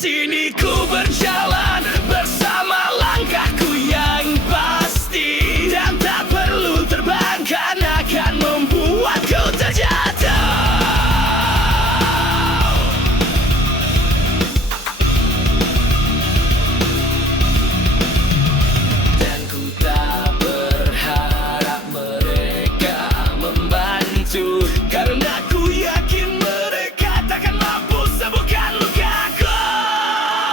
sini ku berjalan bersama langkahku yang pasti, dan tak perlu terbang karena akan membuatku terjatuh. Dan ku tak berharap mereka membantu, karena ku yakin mereka takkan mampu sembuhkan lukaku.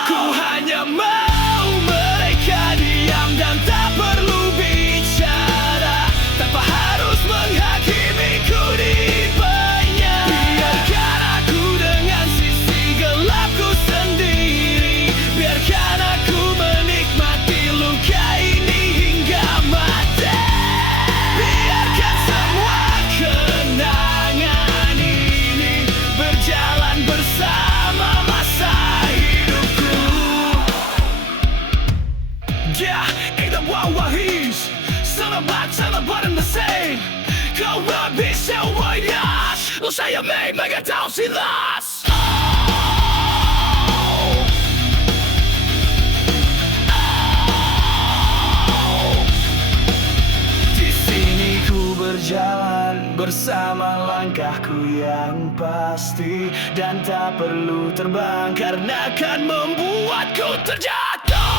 Ku hanya mau mereka diam dan tak perlu bicara, tanpa harus menghakimiku di depannya. Biarkan aku dengan sisi gelapku sendiri, biarkan aku menikmati luka ini hingga mati. Biarkan semua kenangan ini berjalan bersama masa hidupku. Yeah, ain't the one what he's son about in the same. Kau bisa wajah, lu saya memang tahu silas. Di sini ku berjalan bersama langkahku yang pasti, dan tak perlu terbang karena akan membuatku terjatuh.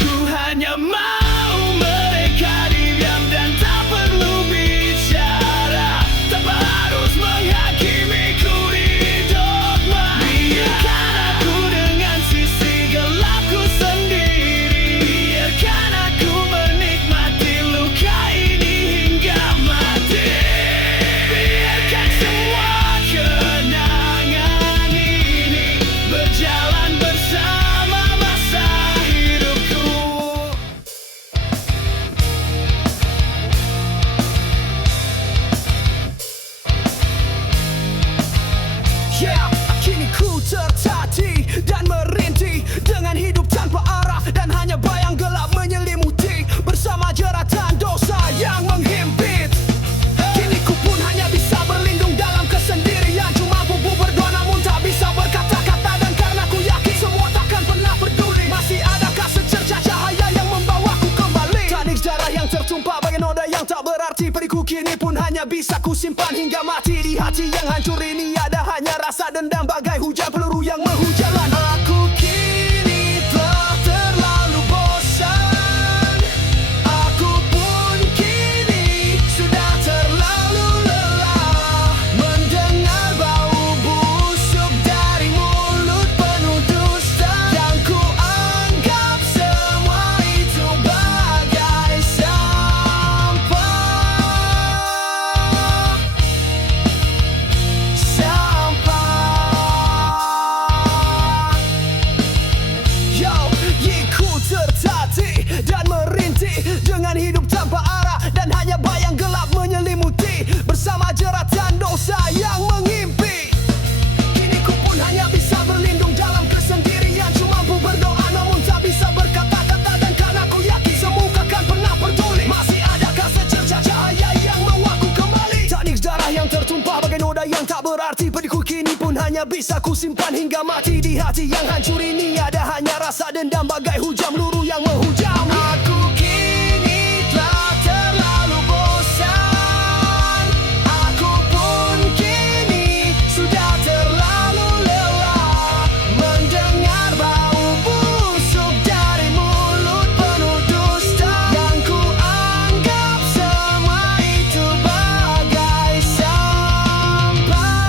Ku hanya mau mereka diam dan tak perlu bicara, tanpa harus menghakimiku di dogma. Biarkan aku dengan sisi gelapku sendiri, biarkan aku menikmati luka ini hingga mati. Biarkan semua kenangan ini berjalan bersama masa hidupku. Yeah, kini ku tertatih dan merintih dengan hidup tanpa arah, dan hanya bayang gelap menyelimuti bersama jeratan dosa yang menghimpit. Kini ku pun hanya bisa berlindung dalam kesendirian, cuma mampu berdoa namun tak bisa berkata-kata, dan karena ku yakin semua takkan pernah peduli, masih adakah secercah cahaya yang membawaku kembali. Tanik darah yang tertumpah bagai noda yang tak berarti, periku kini pun hanya bisa ku simpan hingga mati. Di hati yang hancur ini ada hanya rasa dendam bagai hujan peluru yang menghujalan. Aku kini telah terlalu bosan, aku pun kini sudah terlalu lelah mendengar bau busuk dari mulut penuh dusta, yang ku anggap semua itu bagai sampah. Yo, ku tertatih dan merintih dengan hidup tanpa arah, dan hanya bayang gelap menyelimuti bersama jeratan dosa yang menghimpit. Kini ku pun hanya bisa berlindung dalam kesendirian, cuma mampu berdoa namun tak bisa berkata-kata, dan karena ku yakin semua takkan pernah peduli, masih adakah secercah cahaya yang membawaku kembali. Tanik darah yang tertumpah bagai noda yang tak berarti, pedihku kini pun hanya bisa ku simpan hingga mati. Di hati yang hancur ini ada hanya rasa dendam bagai hujan peluru yang menghujam. Aku kini telah terlalu bosan, aku pun kini sudah terlalu lelah mendengar bau busuk dari mulut penuh dusta, yang ku anggap semua itu bagai sampah.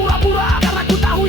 pura-pura karena ku tahu